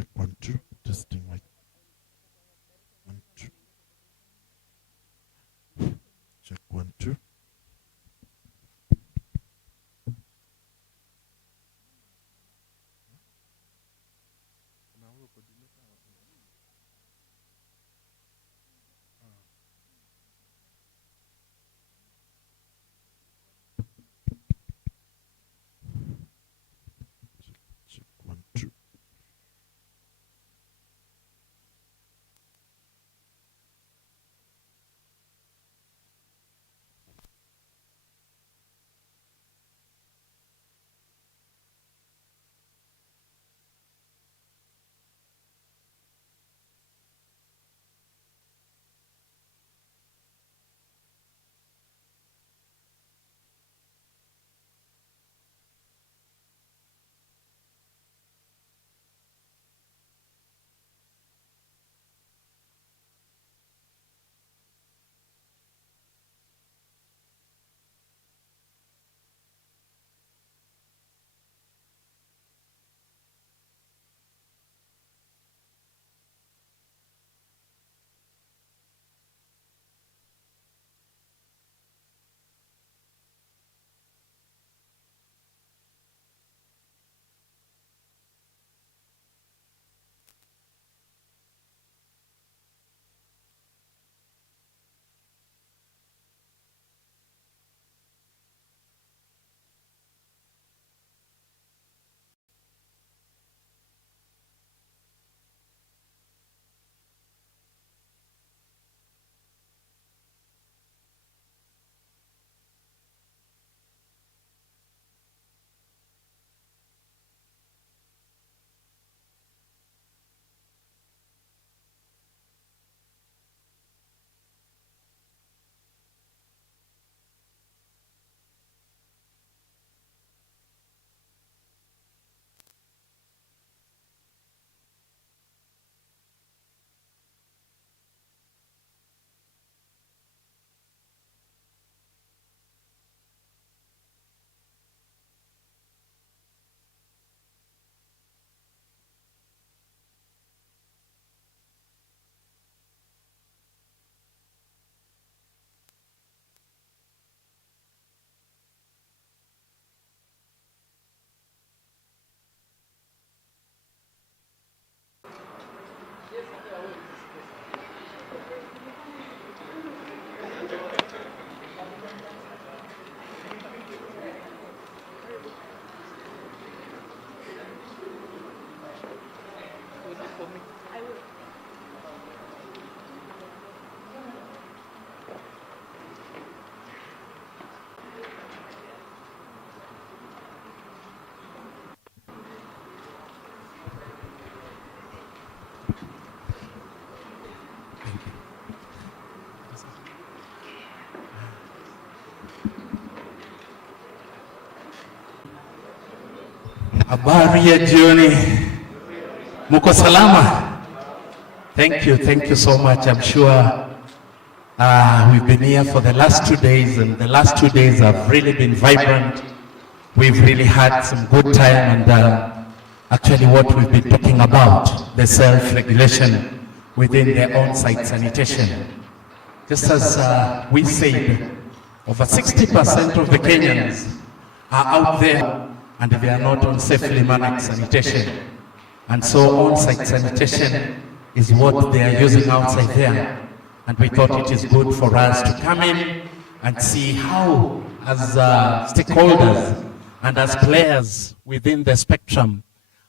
Check 1, 2. Testing like 1, 2. Check 1, 2. Check 1, 2. Habari ya jioni, muko salama? Thank you so much. I'm sure we've been here for the last 2 days, and the last 2 days have really been vibrant. We've really had some good time, and actually what we've been talking about, the self-regulation within the on-site sanitation. Just as we said, over 60% of the Kenyans are out there and they are not on safely managed sanitation. And so on-site sanitation is what they are using outside there. And we thought it is good for us to come in and see how, as stakeholders and as players within the spectrum,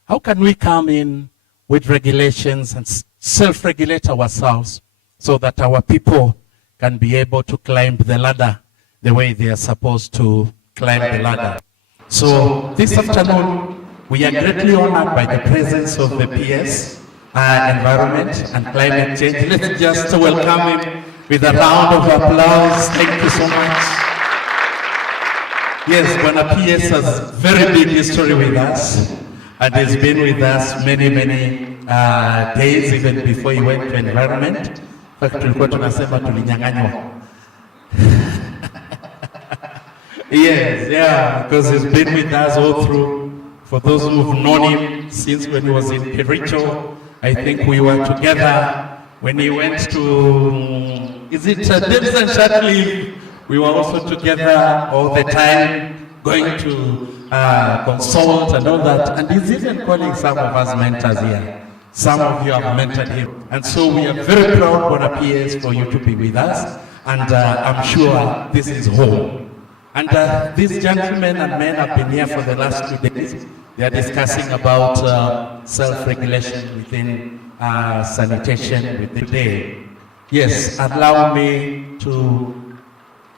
how can we come in with regulations and self-regulate ourselves so that our people can be able to climb the ladder the way they are supposed to climb the ladder. So this afternoon, we are greatly honored by the presence of the PS, Environment and Climate Change. Let's just welcome him with a round of applause. Thank you so much. Yes, Bwana PS has very big history with us, and he's been with us many days, even before he went to Environment. In fact, tulikuwa tunasema tulinyang'anywa. Yes, yeah, because he's been with us all through. For those who've known him, since when he was in Kericho. I think we were together when he went to, is it Dibs and Shatley? We were also together all the time, going to consult and all that. And he's even calling some of us mentors here. Some of you have mentored him. And so we are very proud, Bona PS, for you to be with us. And I'm sure this is home. And these gentlemen and men have been here for the last 2 days. They are discussing about self-regulation within sanitation within today. Yes, allow me to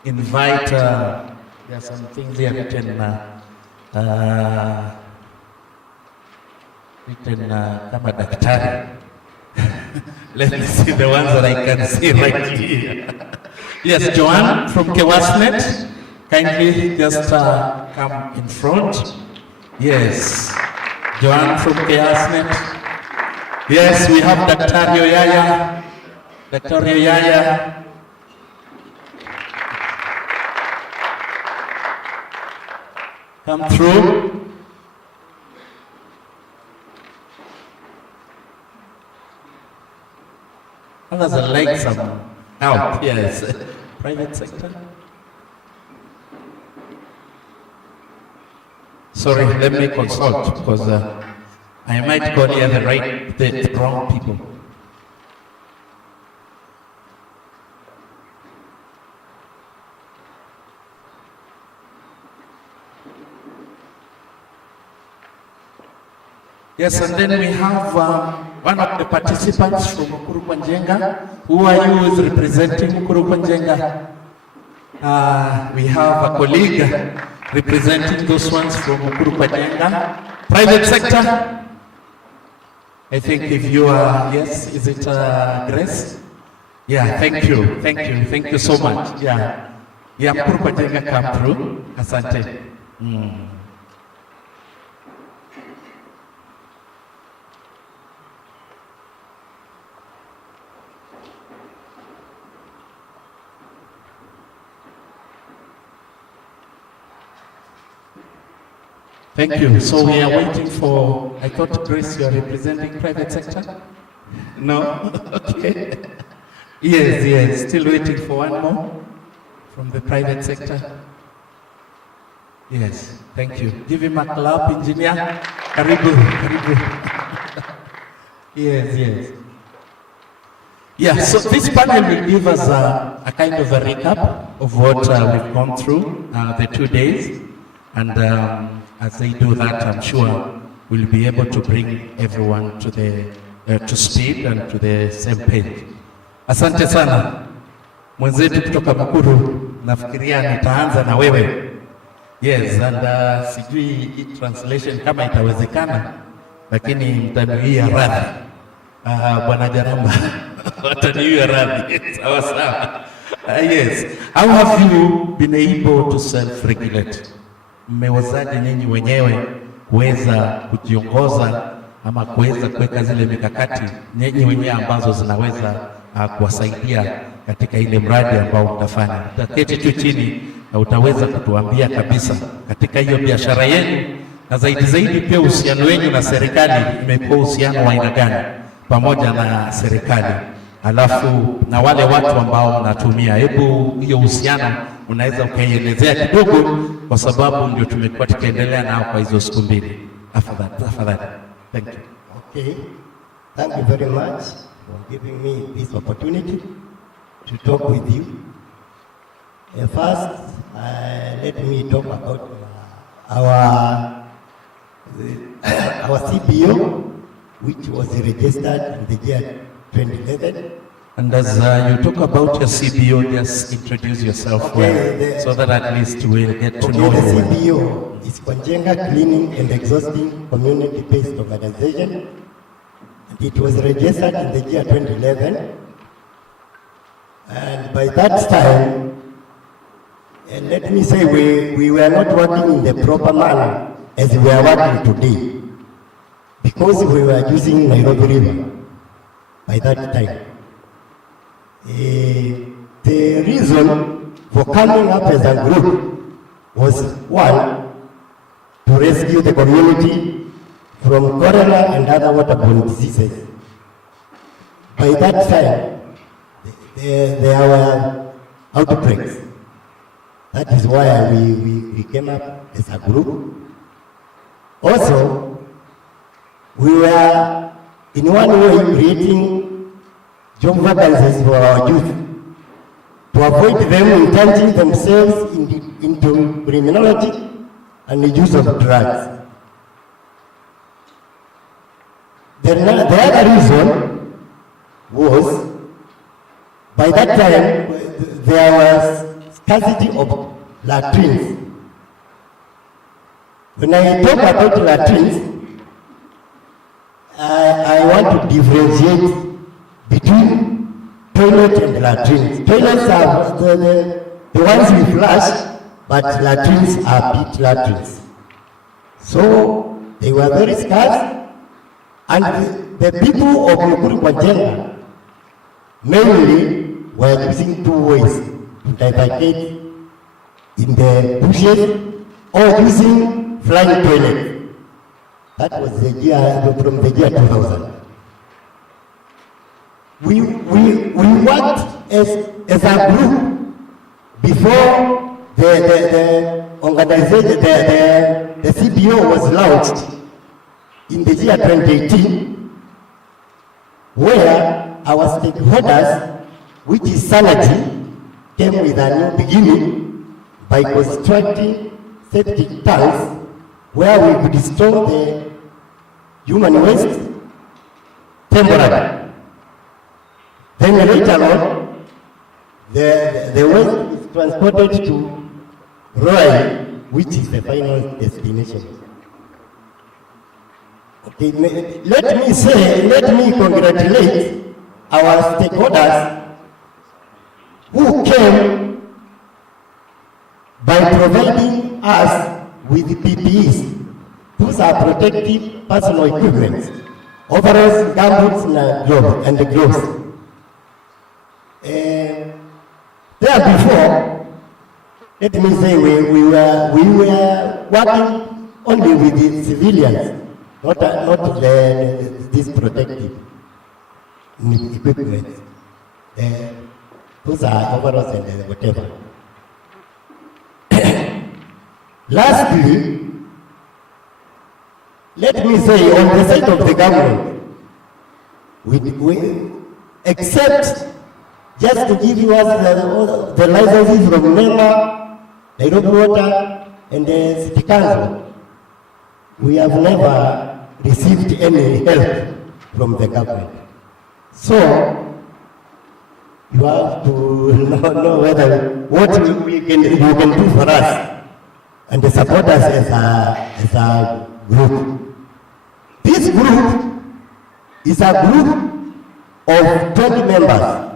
invite, there are some things here written kama daktari. Let me see the ones that I can see right here. Yes, Joanne from Kewasnet, kindly just come in front. Yes, Joanne from Kewasnet. Yes, we have Dr. Yoyaya. Dr. Yoyaya. Come through. Others are like some out, yes. Private sector. Sorry, let me consult because I might call here the wrong people. Yes, and then we have one of the participants from Mukuru-Kwa-Njenga. Who are you who is representing Mukuru-Kwa-Njenga? We have a colleague representing those ones from Mukuru-Kwa-Njenga. Private sector? I think if you are, yes, is it Grace? Yeah, thank you so much. Yeah, Mukuru-Kwa-Njenga come through. Asante. Thank you. So we are waiting for, I thought, Grace, you are representing private sector? No? Okay. Yes, still waiting for one more from the private sector. Yes, thank you. Give him a clap, engineer. Karibu. Yes. Yeah, so this panel will give us a kind of a recap of what we've gone through the 2 days. And as they do that, I'm sure we'll be able to bring everyone to to speed and to the same page. Asante sana. Mwenzetu kutoka Mukuru, nafikiria nitaanza na wewe. Yes, and sijui hii translation kama itawezekana, lakini mtaniwia radhi. Bwana Jaramba, wataniwia radhi. Sawa. Yes. How have you been able to self-regulate? Mmewezaje nyinyi wenyewe kuweza kujiongoza ama kuweza kuweka zile mikakati nyinyi wenyewe ambazo zinaweza kuwasaidia katika ile mradi ambao mtafanya? Utaketi tu chini na utaweza kutuambia kabisa katika hiyo biashara yenu, na zaidi pia uhusiano wenu na serikali imekuwa uhusiano wa aina gani pamoja na serikali, alafu na wale watu ambao mnatumia. Hebu hiyo uhusiano unaweza ukaielezea kidogo, kwa sababu ndio tumekuwa tukiendelea nao kwa hizo siku mbili. Tafadhali. Thank you. Okay. Thank you very much for giving me this opportunity to talk with you. First, let me talk about our CBO, which was registered in the year 2011. And as you talk about your CBO, just introduce yourself so that at least we'll get to know you. The CBO is Kwa-Njenga Cleaning and Exhausting Community-Based Organization. It was registered in the year 2011. And by that time, let me say we were not working in the proper manner as we are working today, because we were using Nairobi River by that time. The reason for coming up as a group was, one, to rescue the community from cholera and other waterborne diseases. By that time, there were outbreaks. That is why we came up as a group. Also, we were in one way creating job vacancies for our youth to avoid them entangling themselves into criminology and the use of drugs. The other reason was, by that time, there was scarcity of latrines. When I talk about latrines, I want to differentiate between toilet and latrines. Toilets are the ones we flush, but latrines are pit latrines. So they were very scarce, and the people of Mukuru Kwajenga mainly were using two ways to defecate in the bushes or using flying toilets. That was the year, from the year 2000. We worked as a group before the organization, the CBO was launched in the year 2018, where our stakeholders, which is Sanity, came with a new beginning by constructing septic tanks where we could store the human waste temporarily. Then later on, the waste is transported to Roy, which is the final destination. Okay, let me congratulate our stakeholders who came by providing us with PPEs. Those are protective personal equipment, overalls, gumboots, and the gloves. There before, let me say we were working only with the civilians, not this protective equipment. Those are overalls and whatever. Lastly, let me say on the side of the government, we except just to give us the licenses from NEMA, Nairobi Water, and the City Council, we have never received any help from the government. So, you have to know whether what you can do for us and support us as a group. This group is a group of 20 members,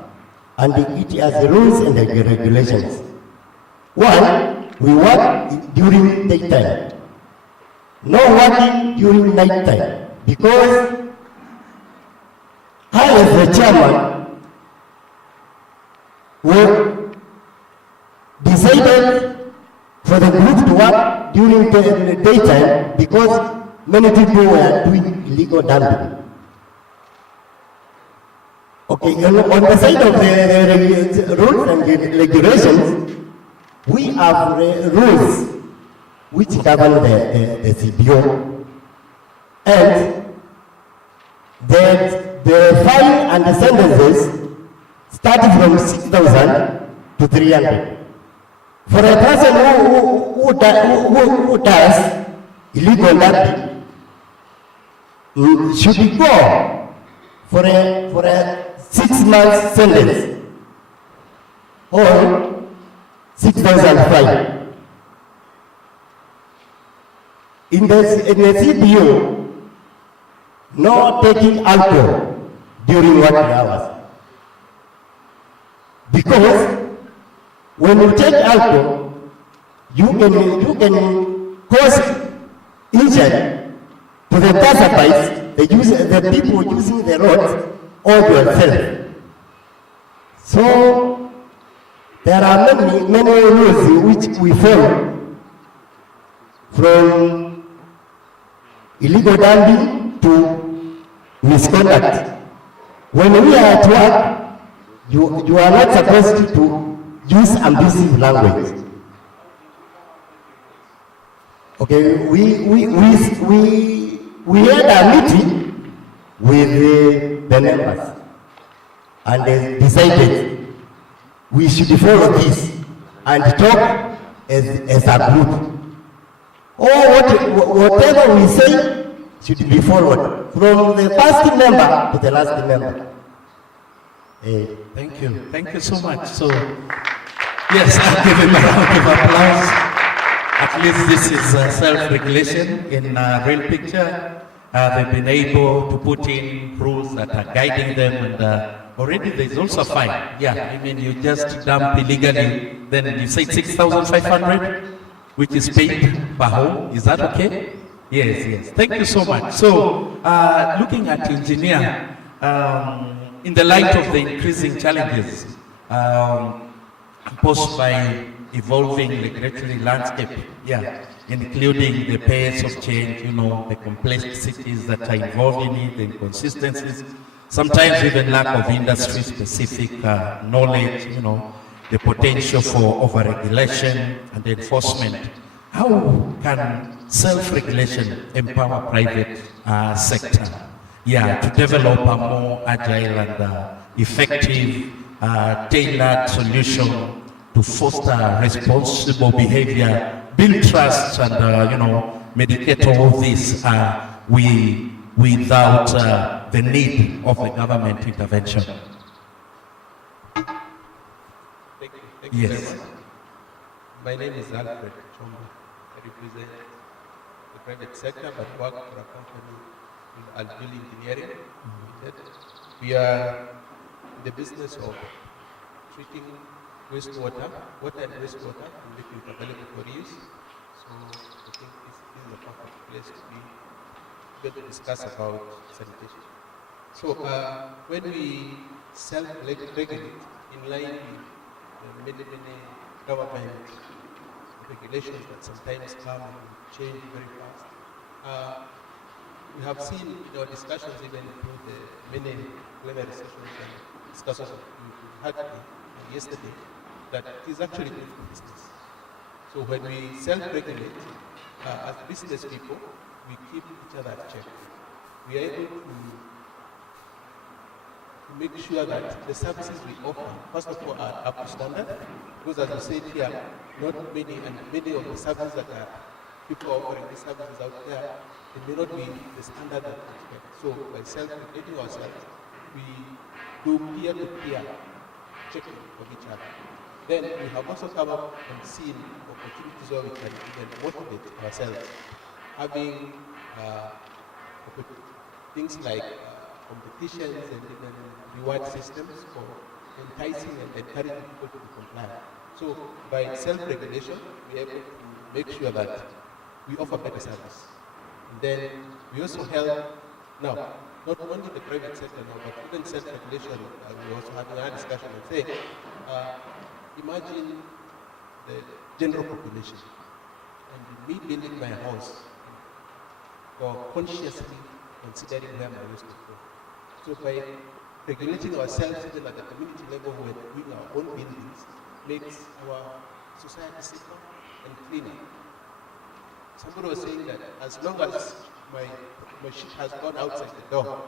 and it has rules and regulations. One, we work during daytime. No working during nighttime, because I, as the chairman, we decided for the group to work during the daytime because many people were doing illegal dumping. Okay, on the side of the rules and regulations, we have rules which govern the CBO, and the fine and the sentences start from 6,000 to 300. For a person who does illegal dumping, should go for a 6-month sentence or 6,000 fine. In the CBO, no taking alcohol during working hours. Because when you take alcohol, you can cause injury to the passersby, the people using the roads, or yourself. So there are many rules which we follow from illegal dumping to misconduct. When we are at work, you are not supposed to use abusive language. Okay, we had a meeting with the members and they decided we should follow this and talk as a group. Whatever we say should be followed from the first member to the last member. Thank you so much. So, yes, I'll give him a round of applause. At least this is self-regulation in real picture. They've been able to put in rules that are guiding them, and already there's also a fine. Yeah, I mean, you just dump illegally, then you say 6,500, which is paid per home. Is that okay? Yes. Thank you so much. So, looking at engineer, in the light of the increasing challenges posed by evolving regulatory landscape, including the pace of change, the complexities that are involved in it, the inconsistencies, sometimes even lack of industry-specific knowledge, the potential for overregulation and enforcement. How can self-regulation empower private sector? To develop a more agile and effective, tailored solution to foster responsible behavior, build trust, and medicate all this without the need of the government intervention. Thank you very much. My name is Alfred Chomba. I represent the private sector but work for a company called Algil Engineering. We are in the business of treating wastewater, water and wastewater, and making it available for use. So I think this is the perfect place to be able to discuss about sanitation. So when we self-regulate in line with many government regulations that sometimes come and change very fast, we have seen in our discussions, even through the many plenary sessions and discussions we had yesterday, that it is actually good for business. So when we self-regulate, as business people, we keep each other at check. We are able to make sure that the services we offer, first of all, are up to standard, because as I said here, not many of the services that people are offering these services out there, it may not be the standard that we expect. So by self-regulating ourselves, we do peer-to-peer checking of each other. Then we have also come up and seen opportunities where we can even motivate ourselves, having things like competitions and even reward systems for enticing and encouraging people to be compliant. So by self-regulation, we are able to make sure that we offer better service. And then we also help, now, not only the private sector now, but even self-regulation, we also having a discussion and say, imagine the general population and me building my house or consciously considering where my waste will go. So by regulating ourselves even at the community level when doing our own buildings makes our society safer and cleaner. Somebody was saying that as long as my shit has gone outside the door,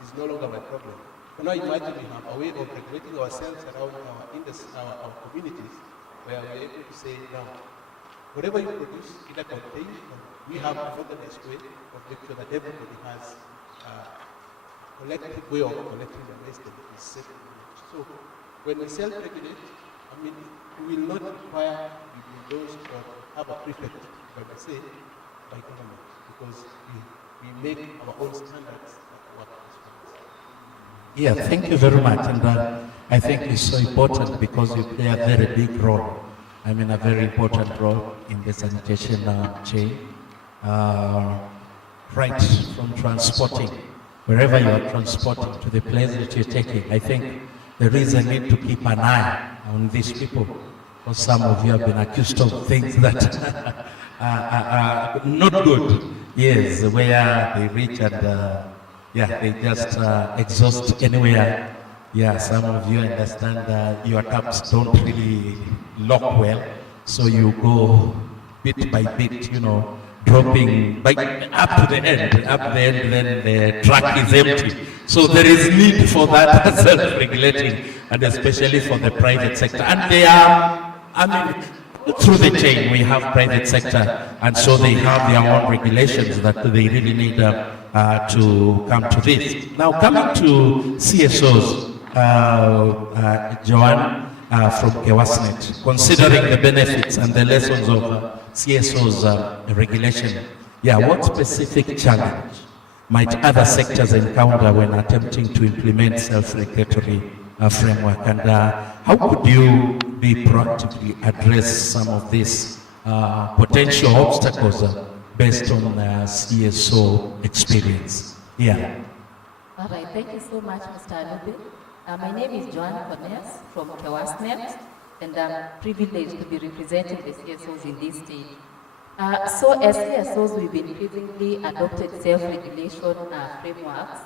it is no longer my problem. But now imagine we have a way of regulating ourselves around our communities where we're able to say, now, whatever you produce, either contain, we have an organized way of making sure that everybody has a collective way of collecting the waste that is safe. So when we self-regulate, I mean, we will not require those or have a prefect, but we say, by government, because we make our own standards that work for us. Thank you very much. And I think it's so important because you play a very big role. I mean, a very important role in the sanitation chain. Right from transporting, wherever you are transporting to the place that you're taking. I think there is a need to keep an eye on these people, because some of you have been accused of things that are not good. Yes, where they reach and they just exhaust anywhere. Yeah, some of you understand your taps don't really lock well, so you go bit by bit, dropping by up to the end. Up the end, then the track is empty. So there is need for that self-regulating, and especially for the private sector. And they are, through the chain, we have private sector, and so they have their own regulations that they really need to come to this. Now, coming to CSOs, Joanne from Kewasnet, considering the benefits and the lessons of CSOs regulation, what specific challenge might other sectors encounter when attempting to implement self-regulatory framework, and how could you be proactively address some of these potential obstacles based on CSO experience? All right, thank you so much, Mr. Anube. My name is Joanne Cornels from Kewasnet, and I'm privileged to be representing the CSOs in this stage. So as CSOs, we've been increasingly adopted self-regulation frameworks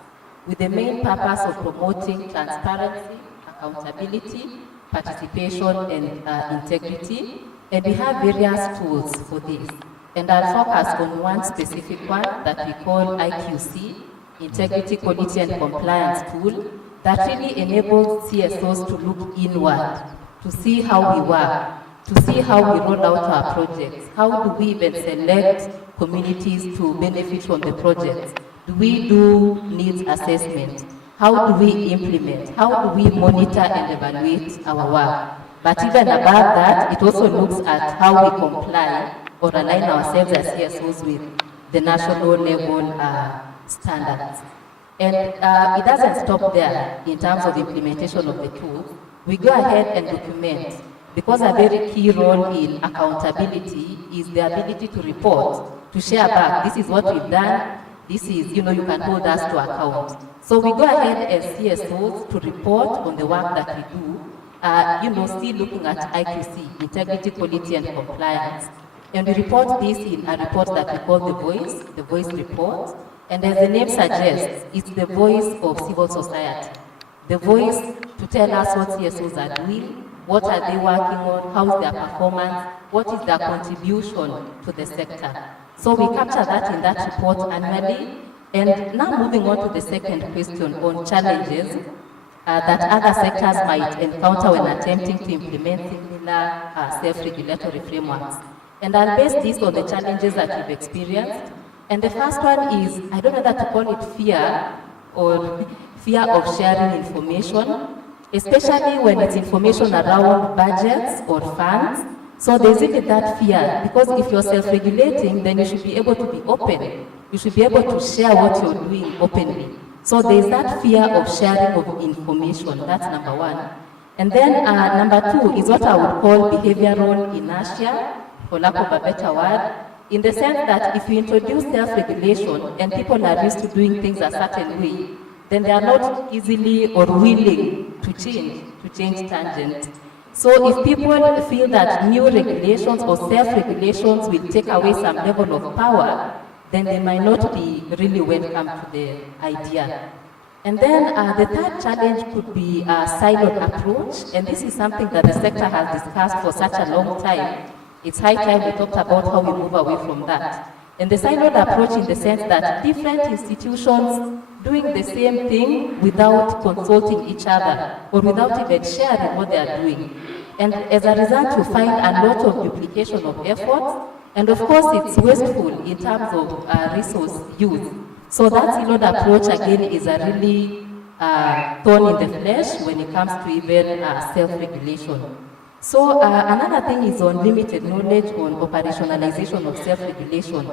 with the main purpose of promoting transparency, accountability, participation, and integrity. And we have various tools for this. And I'll focus on one specific one that we call IQC, Integrity, Quality, and Compliance Tool, that really enables CSOs to look inward, to see how we work, to see how we roll out our projects. How do we even select communities to benefit from the projects? Do we do needs assessment? How do we implement? How do we monitor and evaluate our work? But even above that, it also looks at how we comply or align ourselves as CSOs with the national level standards. And it doesn't stop there in terms of implementation of the tools. We go ahead and document, because a very key role in accountability is the ability to report, to share back. This is what we've done. This is, you can hold us to account. So we go ahead as CSOs to report on the work that we do, still looking at IQC, Integrity, Quality, and Compliance. And we report this in a report that we call the voice report. And as the name suggests, it's the voice of civil society. The voice to tell us what CSOs are doing, what are they working on, how's their performance, what is their contribution to the sector. So we capture that in that report annually. And now moving on to the second question on challenges that other sectors might encounter when attempting to implement similar self-regulatory frameworks. And I'll base this on the challenges that we've experienced. And the first one is, I don't know whether to call it fear or fear of sharing information, especially when it's information around budgets or funds. So there's even that fear, because if you're self-regulating, then you should be able to be open. You should be able to share what you're doing openly. So there's that fear of sharing of information. That's number one. And then number two is what I would call behavioral inertia, for lack of a better word, in the sense that if you introduce self-regulation and people are used to doing things a certain way, then they are not easily or willing to change tangent. So if people feel that new regulations or self-regulations will take away some level of power, then they might not be really welcome to the idea. And then the third challenge could be a siloed approach, and this is something that the sector has discussed for such a long time. It's high time we talked about how we move away from that. And the siloed approach in the sense that different institutions doing the same thing without consulting each other or without even sharing what they are doing. And as a result, you find a lot of duplication of efforts, and of course it's wasteful in terms of resource use. So that siloed approach again is a really thorn in the flesh when it comes to even self-regulation. So another thing is on limited knowledge on operationalization of self-regulation.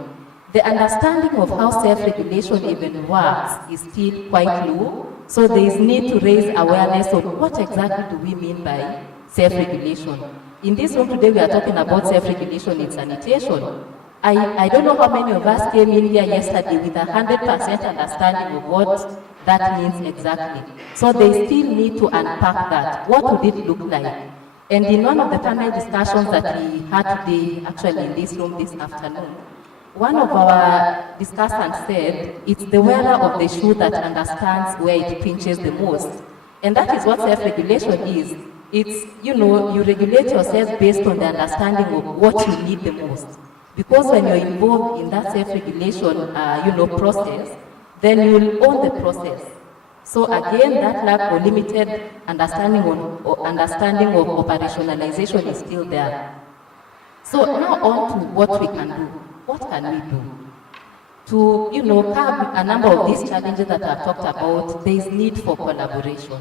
The understanding of how self-regulation even works is still quite low, so there is need to raise awareness of what exactly do we mean by self-regulation. In this room today, we are talking about self-regulation in sanitation. I don't know how many of us came in here yesterday with 100% understanding of what that means exactly. So they still need to unpack that. What would it look like? And in one of the panel discussions that we had today, actually in this room this afternoon, one of our discussants said, it's the wearer of the shoe that understands where it pinches the most. And that is what self-regulation is. It's, you regulate yourself based on the understanding of what you need the most. Because when you're involved in that self-regulation, process, then you'll own the process. So again, that lack of limited understanding of operationalization is still there. So now on to what we can do. What can we do? To, curb a number of these challenges that I've talked about, there is need for collaboration.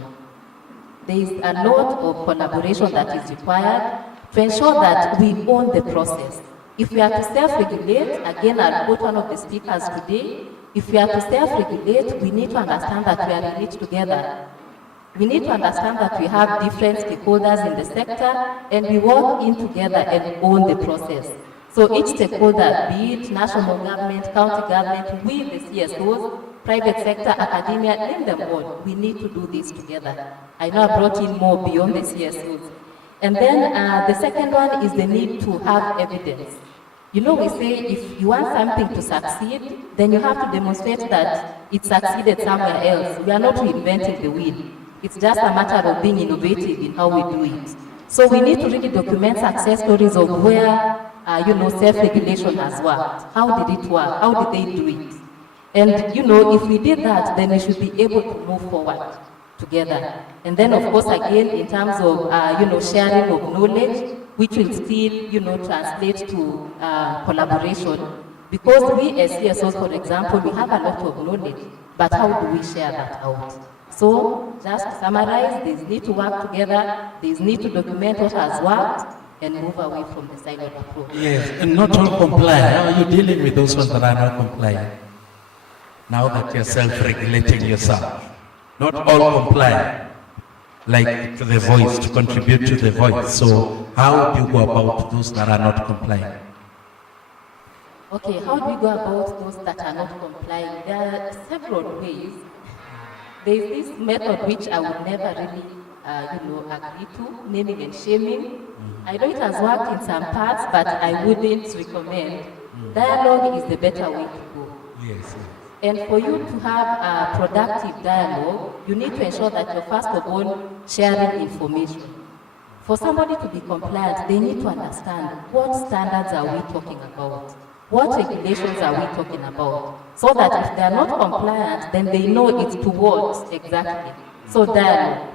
There is a lot of collaboration that is required to ensure that we own the process. If we are to self-regulate, again, I'll quote one of the speakers today, if we are to self-regulate, we need to understand that we are in it together. We need to understand that we have different stakeholders in the sector and we work in together and own the process. So each stakeholder, be it national government, county government, we, the CSOs, private sector, academia, name them all, we need to do this together. I know I brought in more beyond the CSOs. And then the second one is the need to have evidence. We say if you want something to succeed, then you have to demonstrate that it succeeded somewhere else. We are not reinventing the wheel. It's just a matter of being innovative in how we do it. So we need to really document success stories of where, self-regulation has worked. How did it work? How did they do it? And, if we did that, then we should be able to move forward together. And then, of course, again, in terms of, sharing of knowledge, which will still, translate to collaboration. Because we as CSOs, for example, we have a lot of knowledge, but how do we share that out? So, just to summarize, there's need to work together, there's need to document what has worked, and move away from the siloed approach. Yes, and not all comply. How are you dealing with those ones that are not compliant? Now that you're self-regulating yourself. Not all comply, like to the voice, to contribute to the voice. So how do you go about those that are not complying? Okay, how do we go about those that are not complying? There are several ways. There is this method which I would never really, agree to, naming and shaming. I know it has worked in some parts, but I wouldn't recommend. Dialogue is the better way to go. Yes. And for you to have a productive dialogue, you need to ensure that you're first of all sharing information. For somebody to be compliant, they need to understand what standards are we talking about, what regulations are we talking about, so that if they're not compliant, then they know it's towards exactly. So dialogue,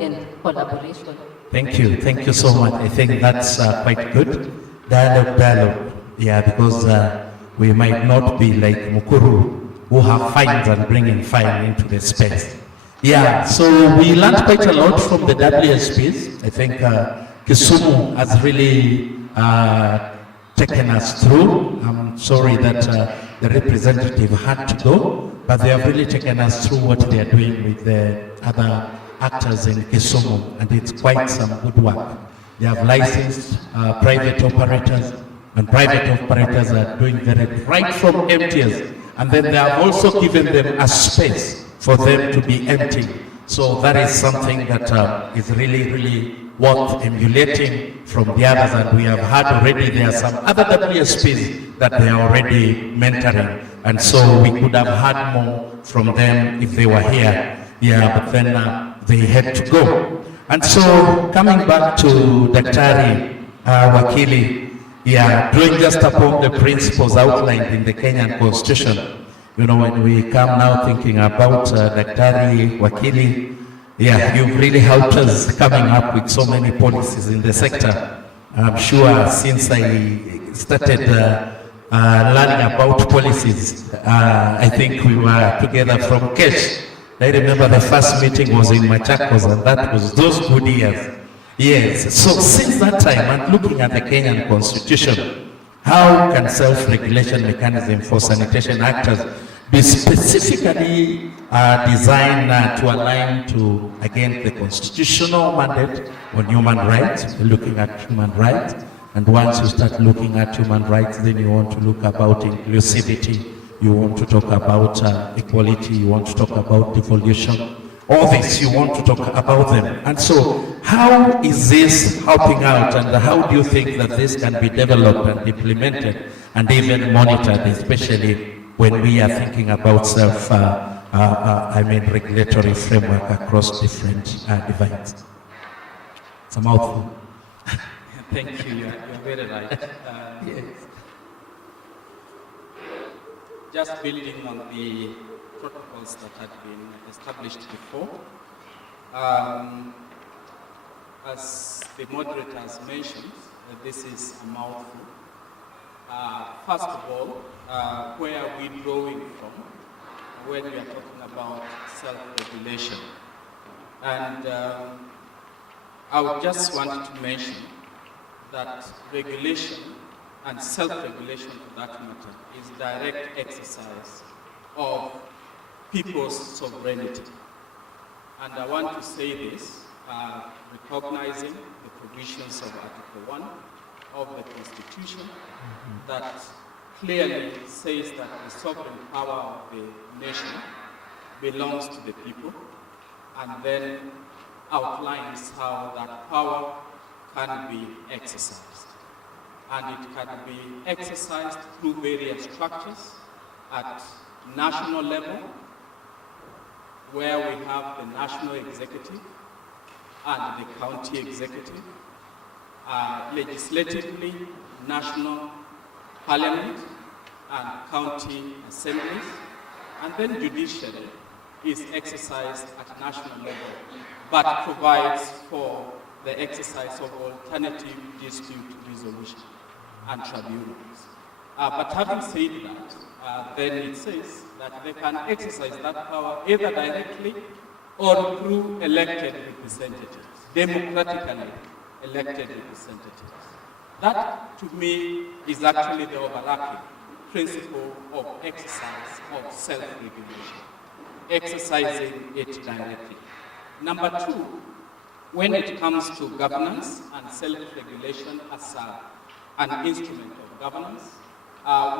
and collaboration. Thank you so much. I think that's quite good. Dialogue. Yeah, because we might not be like Mukuru, who have fines and bringing fine into the space. Yeah, so we learned quite a lot from the WSPs. I think Kisumu has really taken us through. I'm sorry that the representative had to go, but they have really taken us through what they are doing with the other actors in Kisumu, and it's quite some good work. They have licensed private operators, and private operators are doing very right from MTS, and then they have also given them a space for them to be empty. So that is something that is really, really worth emulating from the others, and we have had already, there are some other WSPs that they are already mentoring, and so we could have had more from them if they were here. Yeah, but then they had to go. And so coming back to Daktari Wakili, yeah, drawing just upon the principles outlined in the Kenyan Constitution, when we come now thinking about Daktari Wakili, yeah, you've really helped us coming up with so many policies in the sector. I'm sure since I started learning about policies, I think we were together from Kesh. I remember the first meeting was in Machakos, and that was those good years. Yes, so since that time, and looking at the Kenyan Constitution, how can self-regulation mechanism for sanitation actors be specifically designed to align to, again, the constitutional mandate on human rights, looking at human rights, and once you start looking at human rights, then you want to look about inclusivity, you want to talk about equality, you want to talk about devolution, all this, you want to talk about them. And so, how is this helping out, and how do you think that this can be developed and implemented and even monitored, especially when we are thinking about regulatory framework across different divides? It's a mouthful. Thank you. You're very right. Yes. Just building on the protocols that had been established before, as the moderator has mentioned, this is a mouthful. First of all, where are we drawing from when we are talking about self-regulation? And I would just want to mention that regulation and self-regulation, for that matter, is direct exercise of people's sovereignty. And I want to say this, recognizing the provisions of Article 1 of the Constitution that clearly says that the sovereign power of the nation belongs to the people, and then outlines how that power can be exercised. And it can be exercised through various structures at national level, where we have the national executive and the county executive, legislatively, national parliament and county assemblies, and then judiciary is exercised at national level, but provides for the exercise of alternative dispute resolution and tribunals. But having said that, then it says that they can exercise that power either directly or through elected representatives, democratically elected representatives. That, to me, is actually the overarching principle of exercise of self-regulation, exercising it directly. Number two, when it comes to governance and self-regulation as an instrument of governance,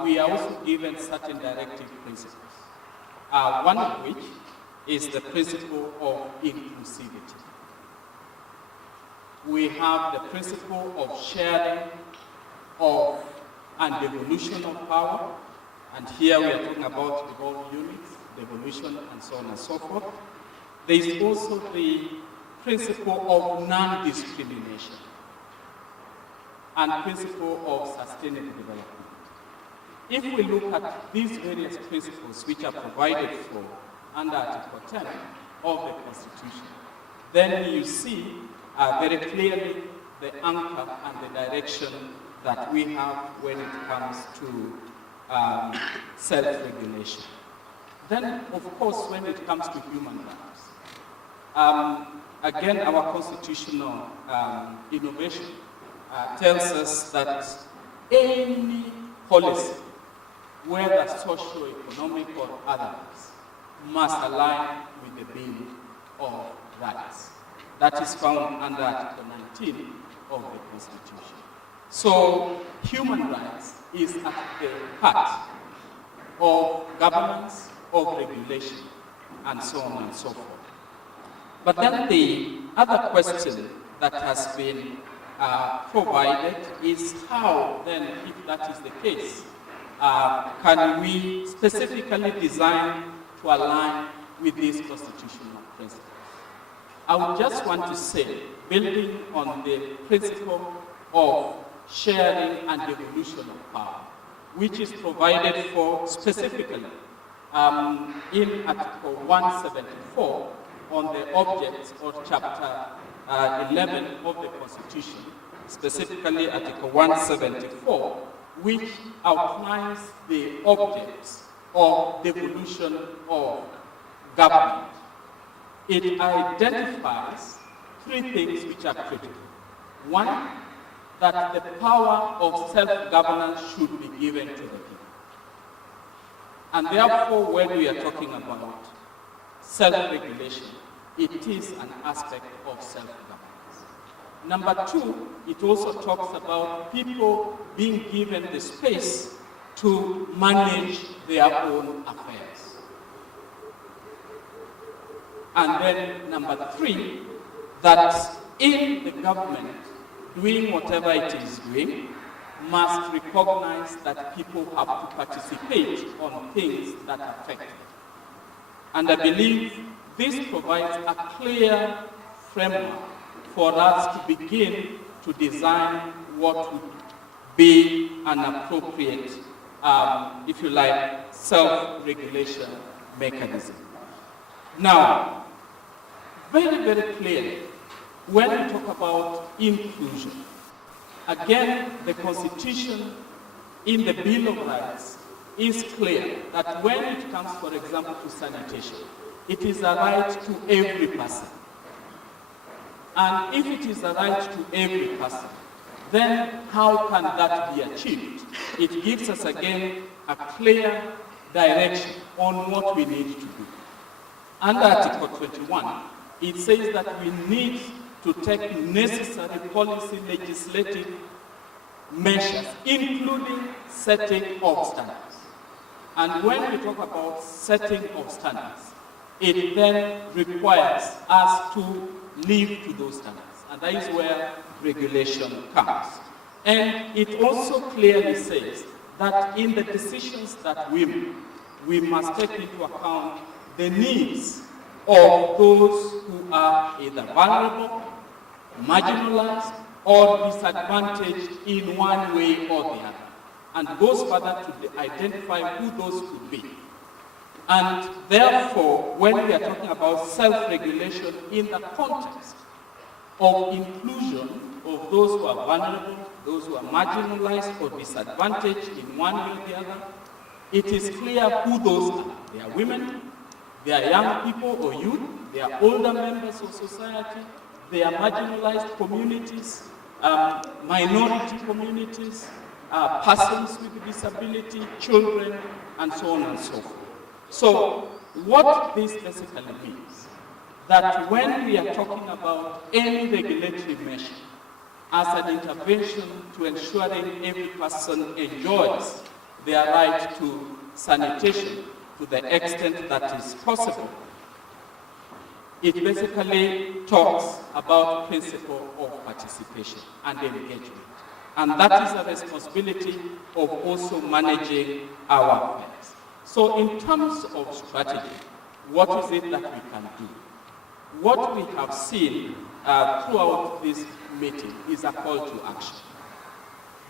we are also given certain directive principles, one of which is the principle of inclusivity. We have the principle of sharing of and devolution of power, and here we are talking about devolved units, devolution, and so on and so forth. There is also the principle of non-discrimination and principle of sustainable development. If we look at these various principles which are provided for under Article 10 of the Constitution, then you see very clearly the anchor and the direction that we have when it comes to self-regulation. Then, of course, when it comes to human rights, again, our constitutional innovation tells us that any policy, whether socio-economic or otherwise, must align with the Bill of Rights. That is found under Article 19 of the Constitution. So, human rights is at the heart of governance, of regulation, and so on and so forth. But then the other question that has been provided is how then, if that is the case, can we specifically design to align with these constitutional principles? I would just want to say, building on the principle of sharing and devolution of power, which is provided for specifically in Article 174 on the objects of Chapter 11 of the Constitution, specifically Article 174, which outlines the objects of devolution of government. It identifies three things which are critical. One, that the power of self-governance should be given to the people. And therefore, when we are talking about self-regulation, it is an aspect of self-governance. Number two, it also talks about people being given the space to manage their own affairs. And then number 3, that in the government, doing whatever it is doing, must recognize that people have to participate on things that affect them. And I believe this provides a clear framework for us to begin to design what would be an appropriate, if you like, self-regulation mechanism. Now, very, very clearly, when we talk about inclusion, again, the Constitution in the Bill of Rights is clear that when it comes, for example, to sanitation, it is a right to every person. And if it is a right to every person, then how can that be achieved? It gives us again a clear direction on what we need to do. Under Article 21, it says that we need to take necessary policy legislative measures, including setting of standards. And when we talk about setting of standards, it then requires us to live to those standards. And that is where regulation comes. And it also clearly says that in the decisions that we make, we must take into account the needs of those who are either vulnerable, marginalized, or disadvantaged in one way or the other, and goes further to identify who those could be. And therefore, when we are talking about self-regulation in the context of inclusion of those who are vulnerable, those who are marginalized or disadvantaged in one way or the other, it is clear who those are. They are women, they are young people or youth, they are older members of society, they are marginalized communities, minority communities, persons with disability, children, and so on and so forth. So what this basically means, that when we are talking about any regulatory measure as an intervention to ensuring every person enjoys their right to sanitation to the extent that is possible, it basically talks about principle of participation and engagement. And that is a responsibility of also managing our affairs. So in terms of strategy, what is it that we can do? What we have seen throughout this meeting is a call to action.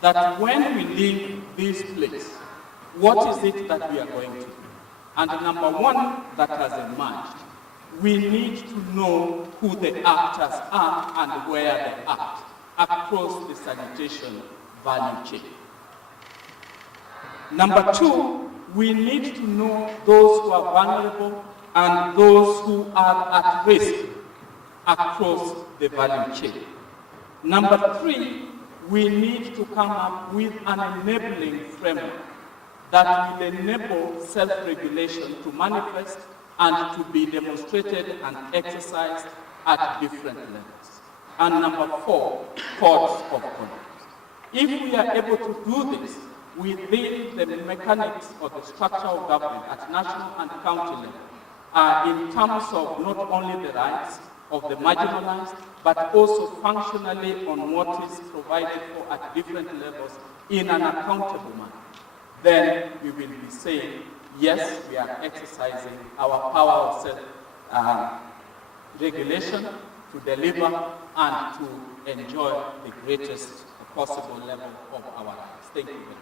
That when we leave this place, what is it that we are going to do? And number one that has emerged, we need to know who the actors are and where they act across the sanitation value chain. Number two, we need to know those who are vulnerable and those who are at risk across the value chain. Number three, we need to come up with an enabling framework that will enable self-regulation to manifest and to be demonstrated and exercised at different levels. And number four, codes of conduct. If we are able to do this within the mechanics of the structure of government at national and county level, in terms of not only the rights of the marginalized, but also functionally on what is provided for at different levels in an accountable manner, then we will be saying, yes, we are exercising our power of self-regulation to deliver and to enjoy the greatest possible level of our rights. Thank you very much.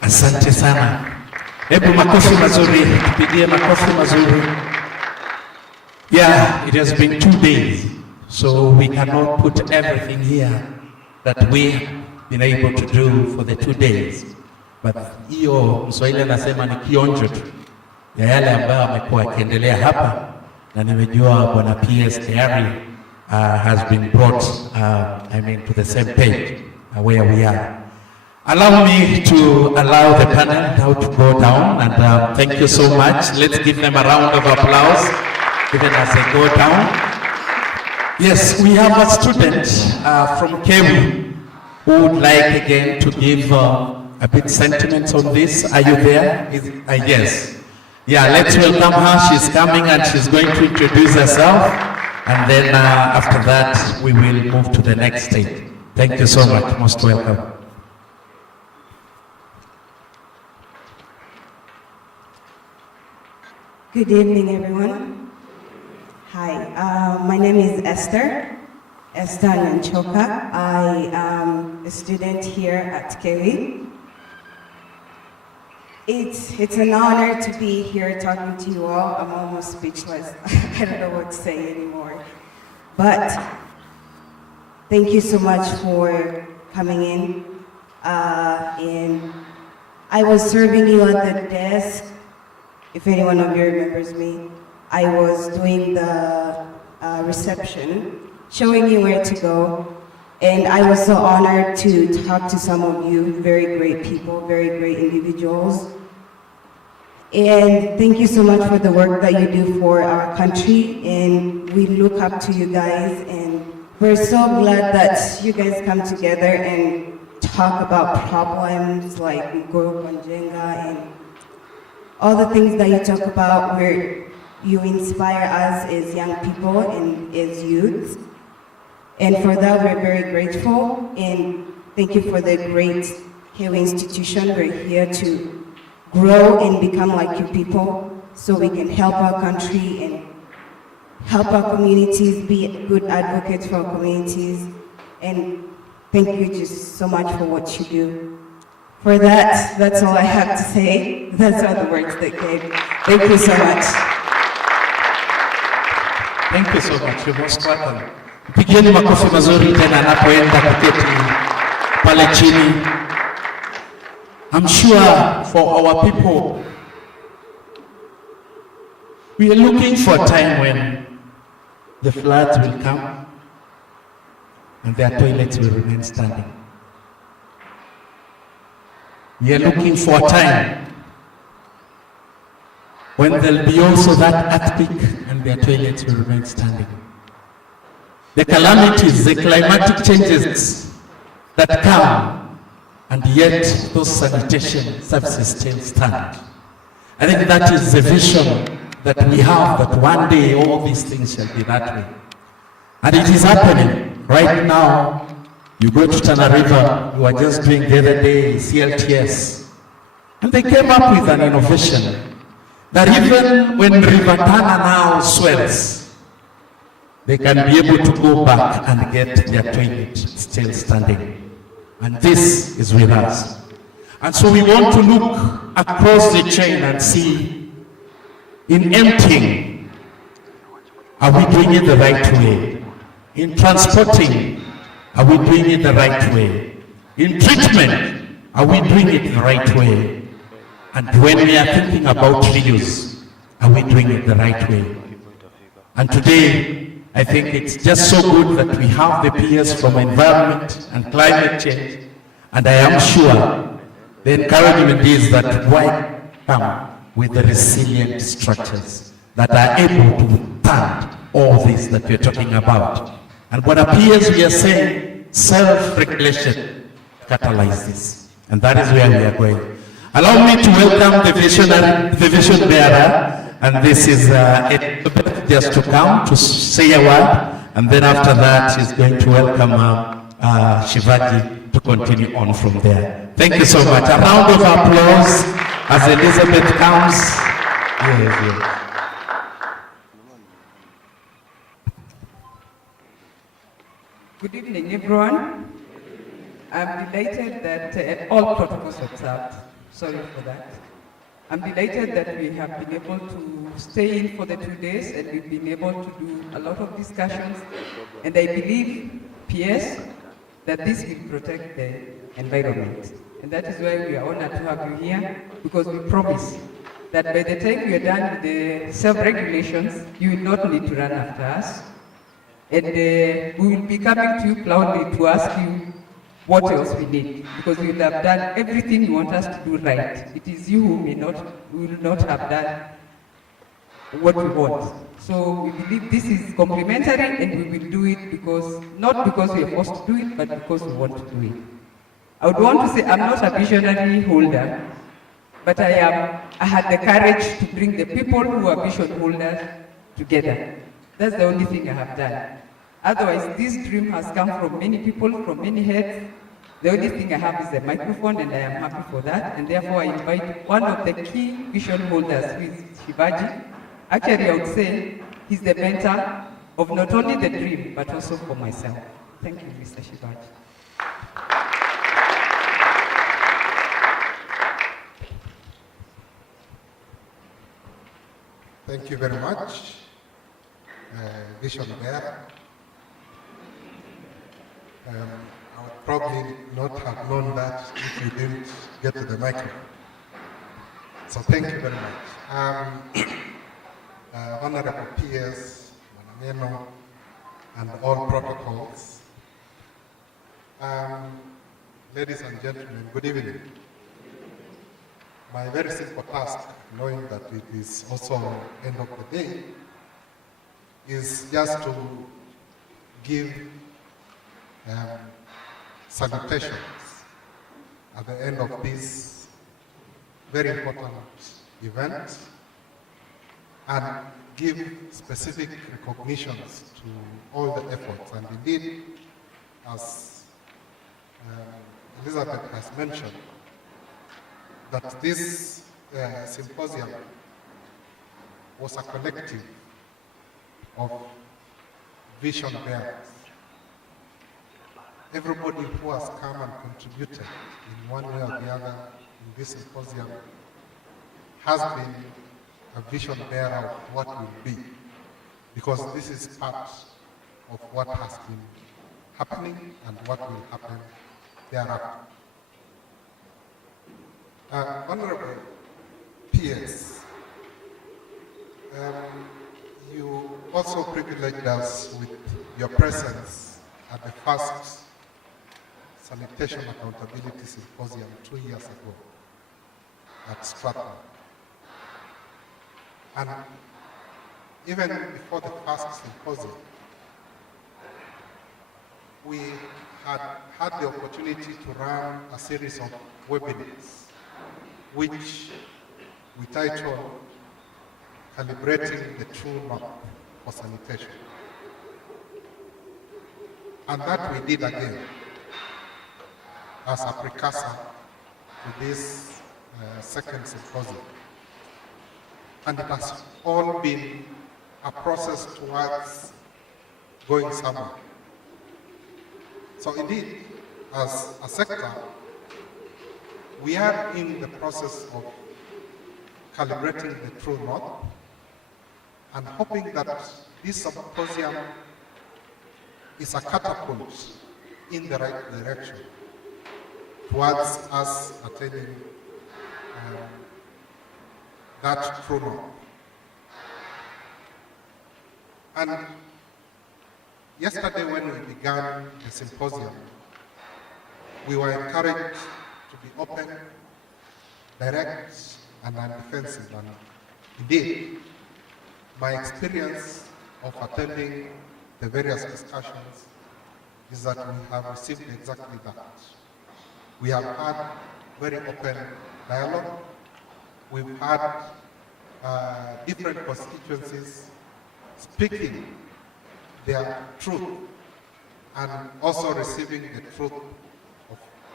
Asante sana. Hebu makofi mazuri, tupigie makofi mazuri. Yeah, it has been 2 days, so we cannot put everything here that we've been able to do for the 2 days. But hiyo Mswahili anasema ni kionjo tu ya yale ambayo amekuwa akiendelea hapa, na nimejua Bwana PS tayari has been brought to the same page where we are. Allow me to allow the panel now to go down, and thank you so much. Let's give them a round of applause even as they go down. Yes, we have a student from Kewu who would like again to give a bit sentiments on this. Are you there? Yes. Yeah, let's welcome her. She's coming and she's going to introduce herself. And then after that, we will move to the next stage. Thank you so much. Most welcome. Good evening, everyone. Hi, my name is Esther Nanchoka. I am a student here at KU. It's an honor to be here talking to you all. I'm almost speechless. I don't know what to say anymore. But thank you so much for coming in. And I was serving you at the desk. If any one of you remembers me, I was doing the reception, showing you where to go. And I was so honored to talk to some of you, very great people, very great individuals. And thank you so much for the work that you do for our country. And we look up to you guys. And we're so glad that you guys come together and talk about problems like Ngoro Konjenga and all the things that you talk about where you inspire us as young people and as youth. And for that, we're very grateful. And thank you for the great KU institution. We're here to grow and become like you people so we can help our country and help our communities, be good advocates for our communities. And thank you just so much for what you do. For that, that's all I have to say. That's all the words that came. Thank you so much. Thank you so much. You're most welcome. Pigieni makofi mazuri tena anapoenda kuketi pale chini. I'm sure for our people, we are looking for a time when the floods will come and their toilets will remain standing. We are looking for a time when there'll be also that earthquake and their toilets will remain standing. The calamities, the climatic changes that come, and yet those sanitation services still stand. I think that is the vision that we have, that one day all these things shall be that way. And it is happening right now. You go to Tana River, you were just doing the other day CLTS, and they came up with an innovation that even when River Tana now swells, they can be able to go back and get their toilet still standing. And this is with us. And so we want to look across the chain and see, in emptying, are we doing it the right way? In transporting, are we doing it the right way? In treatment, are we doing it the right way? And when we are thinking about reuse, are we doing it the right way? And today, I think it's just so good that we have the peers from environment and climate change, and I am sure the encouragement is that why come with the resilient structures that are able to withstand all this that we're talking about. And what appears we are saying, self-regulation catalyze this, and that is where we are going. Allow me to welcome the vision bearer, and this is Elizabeth just to come to say a word, and then after that she's going to welcome Shivaji to continue on from there. Thank you so much. A round of applause as Elizabeth comes. Yes. Good evening, everyone. I'm delighted that all protocols observed. Sorry for that. I'm delighted that we have been able to stay in for the 2 days and we've been able to do a lot of discussions. And I believe, PS, that this will protect the environment. And that is why we are honored to have you here, because we promise that by the time we are done with the self-regulations, you will not need to run after us. And we will be coming to you proudly to ask you what else we need, because we will have done everything you want us to do right. It is you who will not have done what we want. So we believe this is complementary, and we will do it not because we are forced to do it, but because we want to do it. I would want to say I'm not a visionary holder, but I had the courage to bring the people who are vision holders together. That's the only thing I have done. Otherwise, this dream has come from many people, from many heads. The only thing I have is a microphone, and I am happy for that. And therefore, I invite one of the key vision holders, who is Shivaji. Actually, I would say he's the mentor of not only the dream, but also for myself. Thank you, Mr. Shivaji. Thank you very much, Vision Bear. I would probably not have known that if you didn't get to the microphone. So thank you very much. Honorable peers, Manameno, and all protocols. Ladies and gentlemen, good evening. My very simple task, knowing that it is also end of the day, is just to give salutations at the end of this very important event and give specific recognitions to all the efforts. And indeed, as Elizabeth has mentioned, that this symposium was a collective of vision bearers. Everybody who has come and contributed in one way or the other in this symposium has been a vision bearer of what will be, because this is part of what has been happening and what will happen thereafter. Honorable peers, you also privileged us with your presence at the first Sanitation Accountability Symposium 2 years ago at Stratton. And even before the first symposium, we had the opportunity to run a series of webinars, which we titled Calibrating the True North for Sanitation. And that we did again as a precursor to this second symposium. And it has all been a process towards going somewhere. So indeed, as a sector, we are in the process of calibrating the true north and hoping that this symposium is a catapult in the right direction towards us attaining that true north. And yesterday when we began the symposium, we were encouraged to be open, direct, and undefensive. And indeed, my experience of attending the various discussions is that we have received exactly that. We have had very open dialogue. We've had different constituencies speaking their truth and also receiving the truth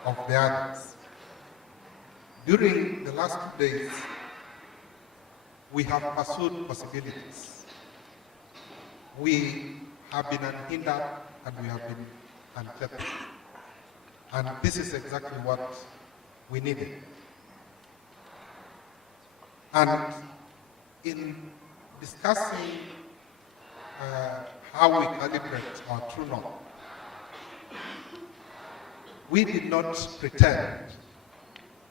of the others. During the last 2 days, we have pursued possibilities. We have been unhindered and we have been untethered. And this is exactly what we needed. And in discussing how we calibrate our true north, we did not pretend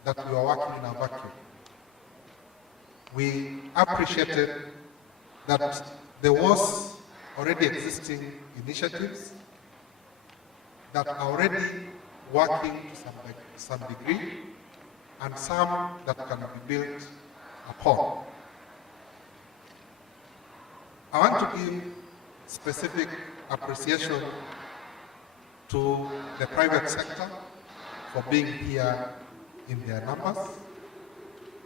that we were working in a vacuum. We appreciated that there was already existing initiatives that are already working to some degree, and some that can be built upon. I want to give specific appreciation to the private sector for being here in their numbers.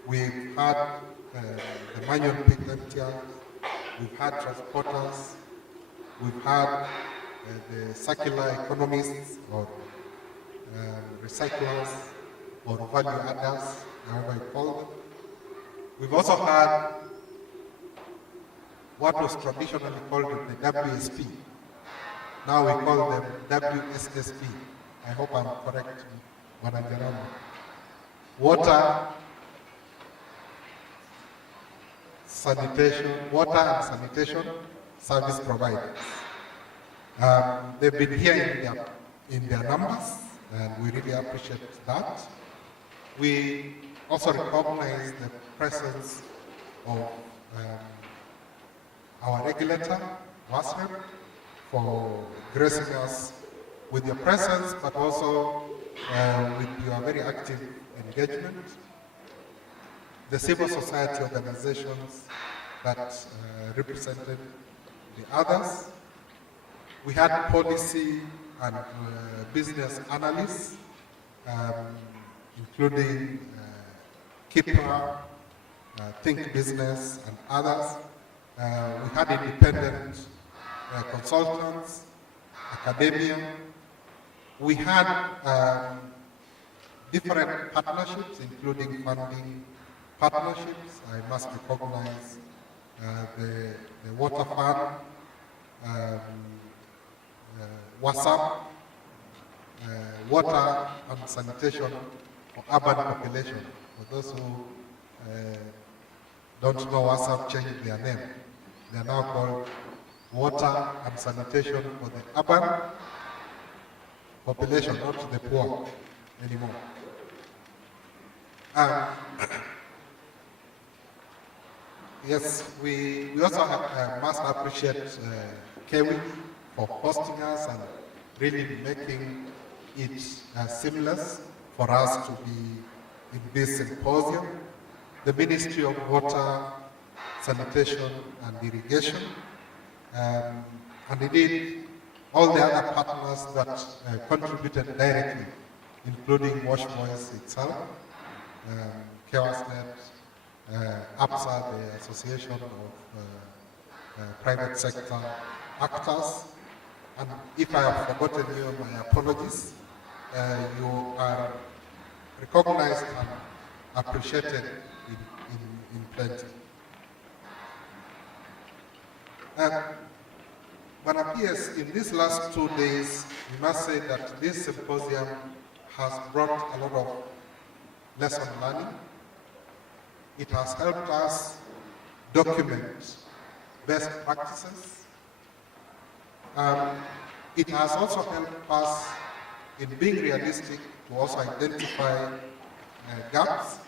We've had the manual pick emptiers, we've had transporters, we've had the circular economists or recyclers or value adders, however you call them. We've also had what was traditionally called the WSP. Now we call them WSSP. I hope I'm correct, Madam Jarama. Water and sanitation service providers. They've been here in their numbers, and we really appreciate that. We also recognize the presence of our regulator, WASREP, for gracing us with your presence, but also with your very active engagement. The civil society organizations that represented the others. We had policy and business analysts, including KIPA, Think Business, and others. We had independent consultants, academia. We had different partnerships, including funding partnerships. I must recognize the Water Fund, WASAP, Water and Sanitation for Urban Population. For those who don't know, WASAP changed their name. They are now called Water and Sanitation for the Urban Population, not the poor anymore. Yes, we also must appreciate Kewi for hosting us and really making it seamless for us to be in this symposium. The Ministry of Water, Sanitation and Irrigation, and indeed all the other partners that contributed directly, including Wash Boys itself, KEWASNET, APSA, the Association of Private Sector Actors. And if I have forgotten you, my apologies. You are recognized and appreciated in plenty. But appears in these last 2 days, we must say that this symposium has brought a lot of lesson learning. It has helped us document best practices. It has also helped us in being realistic to also identify gaps,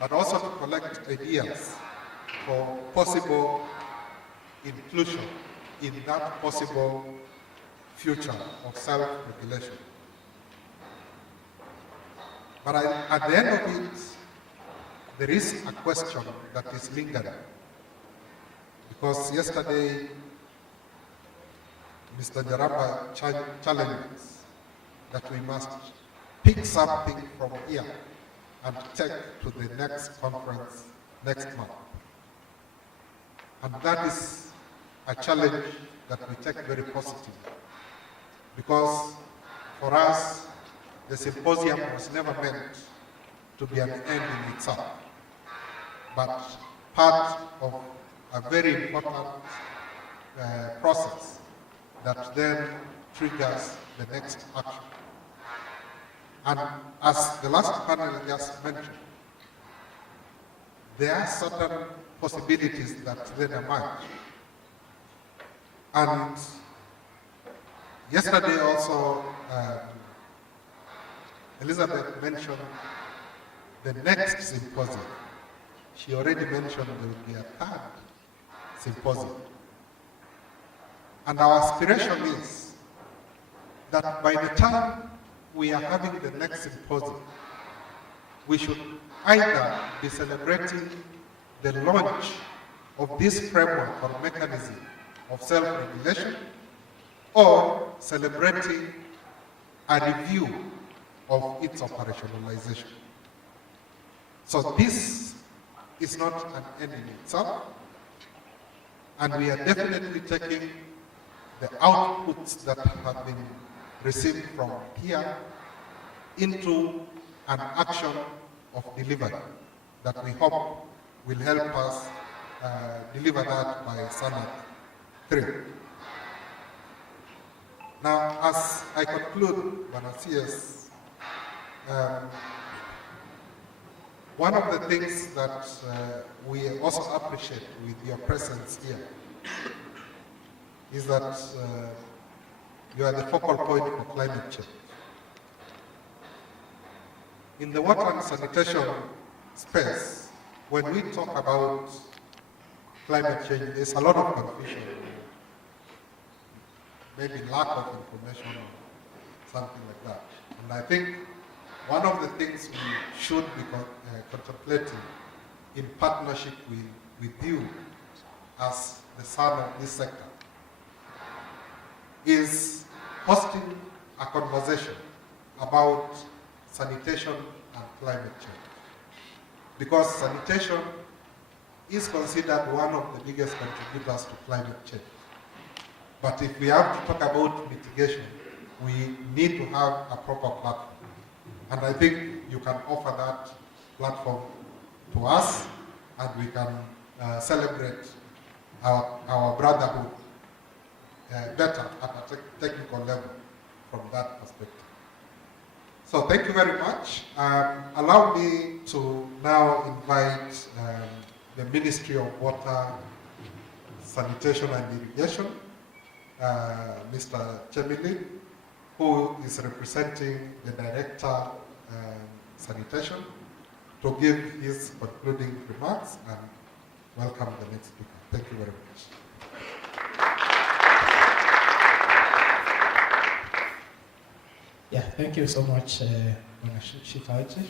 but also to collect ideas for possible inclusion in that possible future of self-regulation. But at the end of it, there is a question that is lingering. Because yesterday, Mr. Jaramba challenged us that we must pick something from here and take to the next conference next month. And that is a challenge that we take very positively. Because for us, the symposium was never meant to be an end in itself, but part of a very important process that then triggers the next action. And as the last panel just mentioned, there are certain possibilities that then emerge. And yesterday also, Elizabeth mentioned the next symposium. She already mentioned there will be a third symposium. And our aspiration is that by the time we are having the next symposium, we should either be celebrating the launch of this framework or mechanism of self-regulation, or celebrating a review of its operationalization. So this is not an end in itself, and we are definitely taking the outputs that have been received from here into an action of delivery that we hope will help us deliver that by Sanat 3. Now, as I conclude, Manasias, one of the things that we also appreciate with your presence here is that you are the focal point for climate change. In the water and sanitation space, when we talk about climate change, there's a lot of confusion, maybe lack of information or something like that. And I think one of the things we should be contemplating in partnership with you as the son of this sector is hosting a conversation about sanitation and climate change. Because sanitation is considered one of the biggest contributors to climate change. But if we have to talk about mitigation, we need to have a proper platform. And I think you can offer that platform to us, and we can celebrate our brotherhood better at a technical level from that perspective. So thank you very much. Allow me to now invite the Ministry of Water, Sanitation and Irrigation, Mr. Chemili, who is representing the Director Sanitation, to give his concluding remarks and welcome the next speaker. Thank you very much. Yeah, thank you so much, Shifaji.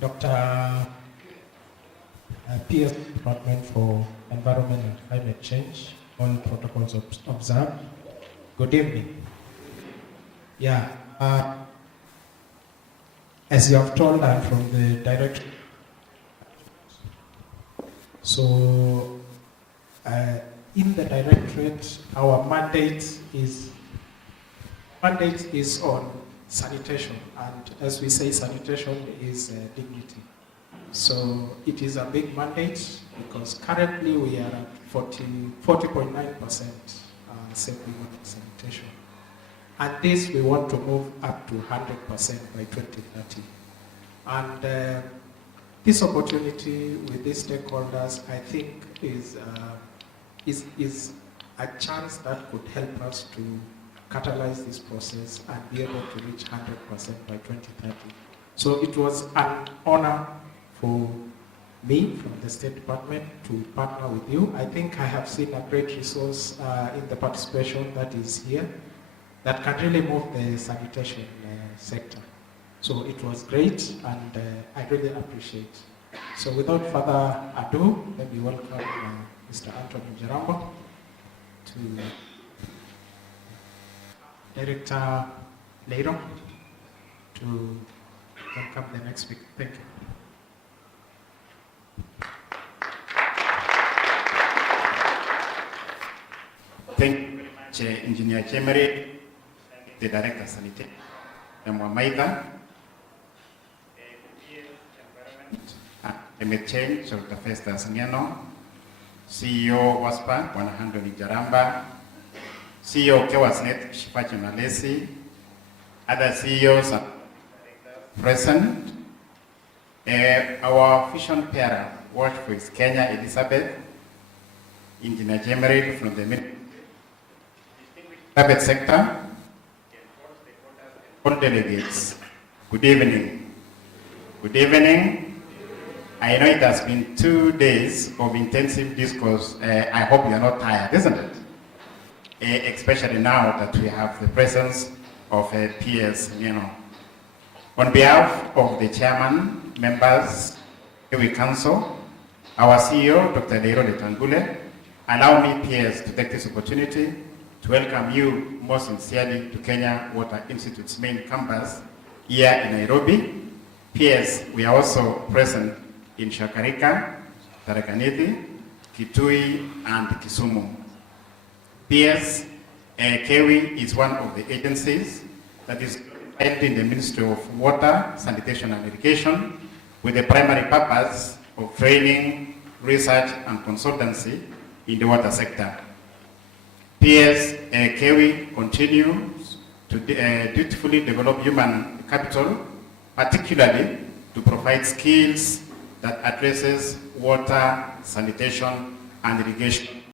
Dr. P.S. Department for Environment and Climate Change, all protocols observed. Good evening. Yeah, as you have told, I'm from the director. So, in the directorate, our mandate is on sanitation, and as we say, sanitation is dignity. So it is a big mandate because currently we are at 40.9% safe sanitation. And this we want to move up to 100% by 2030. And this opportunity with these stakeholders, I think, is a chance that could help us to catalyze this process and be able to reach 100% by 2030. So it was an honor for me from the State Department to partner with you. I think I have seen a great resource in the participation that is here that can really move the sanitation sector. So it was great, and I really appreciate. So without further ado, let me welcome Mr. Anthony Jarambo to Director Leiro to welcome the next speaker. Thank you. Thank you very much, Engineer Chemere, the Director of Sanitation, Mwamaida, Climate Change, Dr. Festus Ngeno, CEO WASPA, Bwana Handoni Jaramba, CEO Kewasnet, Shifachi Malesi, other CEOs are present. Our vision pair, Watch for His Kenya, Elizabeth, Engineer Chemere from the private sector, all delegates, good evening. Good evening. I know it has been 2 days of intensive discourse. I hope you are not tired, isn't it? Especially now that we have the presence of PS, On behalf of the chairman, members, we council, our CEO, Dr. Leiro Letangule, allow me, PS, to take this opportunity to welcome you most sincerely to Kenya Water Institute's main campus here in Nairobi. Peers, we are also present in Shakarika, Tarakaniti, Kitui, and Kisumu. Peers, KEWI is one of the agencies that is held in the Ministry of Water, Sanitation, and Irrigation with the primary purpose of training, research, and consultancy in the water sector. Peers, KEWI continues to dutifully develop human capital, particularly to provide skills that addresses water, sanitation, and irrigation.